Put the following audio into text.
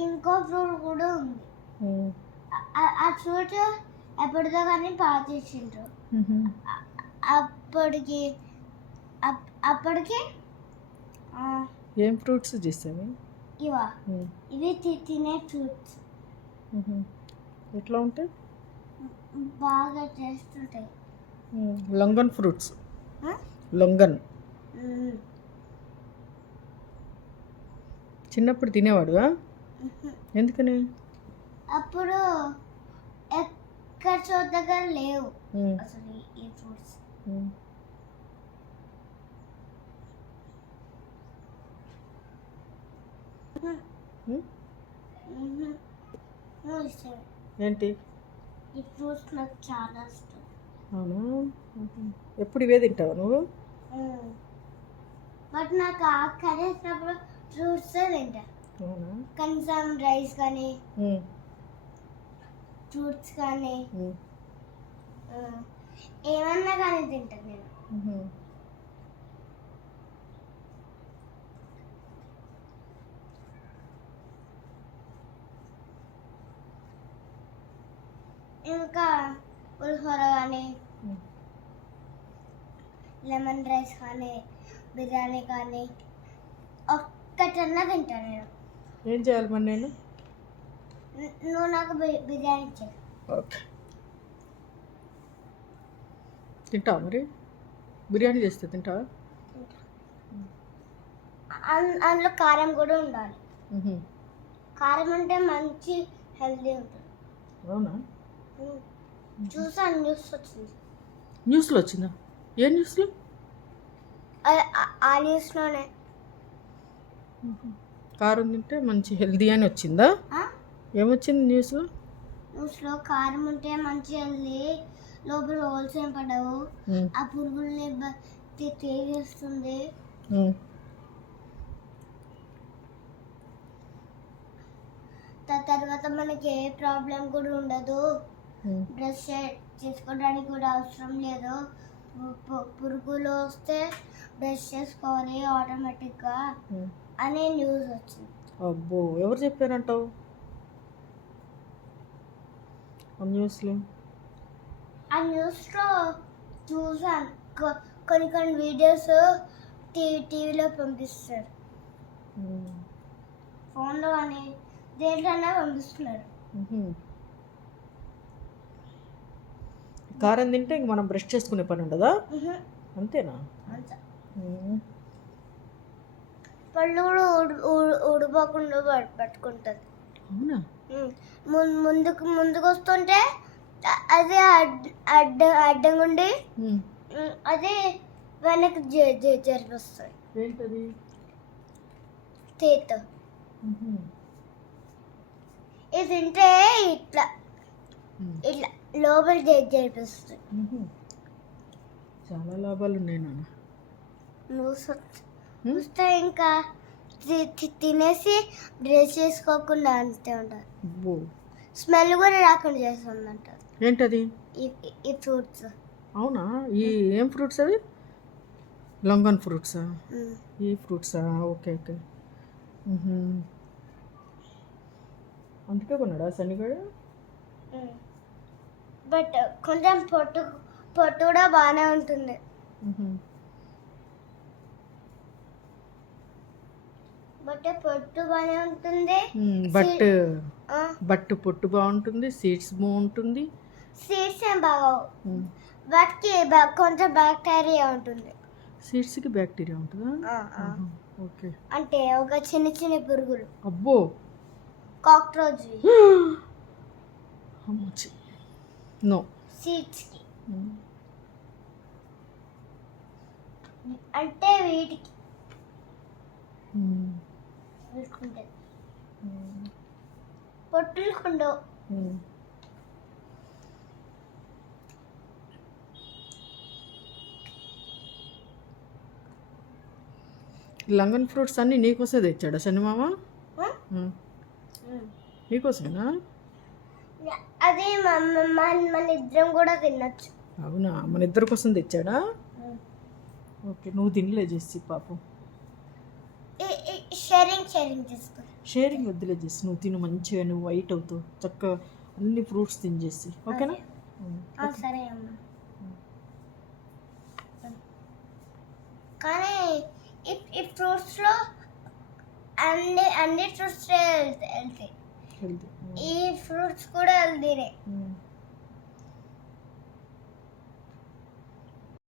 ఇంకో ఫ్రూట్ కూడా ఉంది. ఆ ఫ్రూట్ ఎప్పటిదో కానీ పాత చేసిండ్రు. అప్పటికి ఏం ఫ్రూట్స్ చేసావి? ఇవి తినే ఫ్రూట్స్. ఎట్లా ఉంటాయి? బాగా టేస్ట్ ఉంటాయి. లంగన్ ఫ్రూట్స్. లొంగన్ చిన్నప్పుడు తినేవాడుగా? ఎందుకని? అప్పుడు ఎక్కడ చూడగా లేవు అసలు ఈ ఫ్రూట్స్. ఏంటి? ఈ ఫ్రూట్స్ నాకు చాలా ఇష్టం. అవునా? ఎప్పుడు ఇవే తింటావా నువ్వు? బట్ నాకు ఆకలి వేసినప్పుడు ఫ్రూట్స్ తింటా. కనీసం రైస్ కానీ ఫ్రూట్స్ కానీ ఏమన్నా కానీ తింటాను నేను. ఇంకా పులిహోర కానీ లెమన్ రైస్ కానీ బిర్యానీ కానీ ఒక్కటన్నా తింటాను నేను. ఏం చేయాలి మరి నేను? నువ్వు నాకు బిర్యానీ చేయి. ఓకే, తింటావా మరి? బిర్యానీ చేస్తే తింటావా? అందులో కారం కూడా ఉండాలి. కారం ఉంటే మంచి హెల్తీ ఉంటుంది. అవునా? చూసాను, న్యూస్ వచ్చింది. న్యూస్లో వచ్చిందా? ఏ న్యూస్లో? ఆ న్యూస్లోనే కారం తింటే మంచి హెల్దీ అని వచ్చిందా? ఏమొచ్చింది న్యూస్లో? న్యూస్లో కారం ఉంటే మంచి హెల్దీ, లోపల హోల్స్ ఏం పడవు, ఆ పురుగుల్ని తేజేస్తుంది, తర్వాత మనకి ఏ ప్రాబ్లం కూడా ఉండదు, బ్రష్ చేసుకోవడానికి కూడా అవసరం లేదు, పురుగులు వస్తే బ్రష్ చేసుకోవాలి ఆటోమేటిక్గా అనే న్యూస్ వచ్చింది. అబ్బో, ఎవరు చెప్పారంటావు ఆ న్యూస్లో? ఆ న్యూస్లో చూసాను. కొన్ని వీడియోస్ టీవీలో పంపిస్తారు, ఫోన్లో అని దేంట్లోనే పంపిస్తున్నారు. కారం తింటే ఇంక మనం బ్రష్ చేసుకునే పని ఉండదా? అంతేనా? పళ్ళు కూడా ఊడిపోకుండా పట్టుకుంటుంది. అవునా? ముందుకు వస్తుంటే అదే అడ్డంగా ఉండి అదే వెనక్కి జరిపిస్తుంది. ఏంటది? చేత ఇది తింటే ఇట్లా ఇట్లా లోపల జరిపిస్తుంది. చాలా లాభాలు ఉన్నాయి నాన్న. చూస్తే ఇంకా తినేసి బ్రష్ చేసుకోకుండా అంతే ఉంటుంది. స్మెల్ కూడా రాకుండా చేస్తుందంట. ఏంటది? ఈ ఫ్రూట్స్. అవునా? ఈ ఏం ఫ్రూట్స్ అవి? లొంగన్ ఫ్రూట్సా? ఈ ఫ్రూట్సా? Okay okay. అందుకే కొన్నాడా సన్నిగాడు? బట్ కొంచెం పొట్టు కూడా బాగానే ఉంటుంది. పొట్టు బాగానే ఉంటుంది, బట్ పొట్టు బాగుంటుంది, సీడ్స్ బాగుంటుంది. సీడ్స్ ఏం బాగోవు, వాటికి కొంచెం బ్యాక్టీరియా ఉంటుంది. సీడ్స్కి బ్యాక్టీరియా ఉంటుందా? ఓకే. అంటే ఒక చిన్న పురుగులు. అబ్బో, కాక్రోచ్. నో, సీడ్స్కి అంటే వీటికి పొట్టులు. లంగన్ ఫ్రూట్స్ అన్నీ నీకోసమే తెచ్చాడా శనిమామ? నీకోసమేనా? అదే మన ఇద్దరం కూడా తినచ్చు. అవునా? మన ఇద్దరి కోసం తెచ్చాడా? ఓకే, నువ్వు తినలే చేసి పాపం. షేరింగ్ చేసుకో. షేరింగ్ వద్దులే చేసి నువ్వు తిను మంచిగా, నువ్వు వైట్ అవుతావు చక్కగా అన్ని ఫ్రూట్స్ తినేసి, ఓకేనా? సరే అమ్మ. కానీ ఈ ఫ్రూట్స్లో అన్ని ఫ్రూట్స్ హెల్తీ, హెల్తీ. ఈ ఫ్రూట్స్ కూడా హెల్తీనే.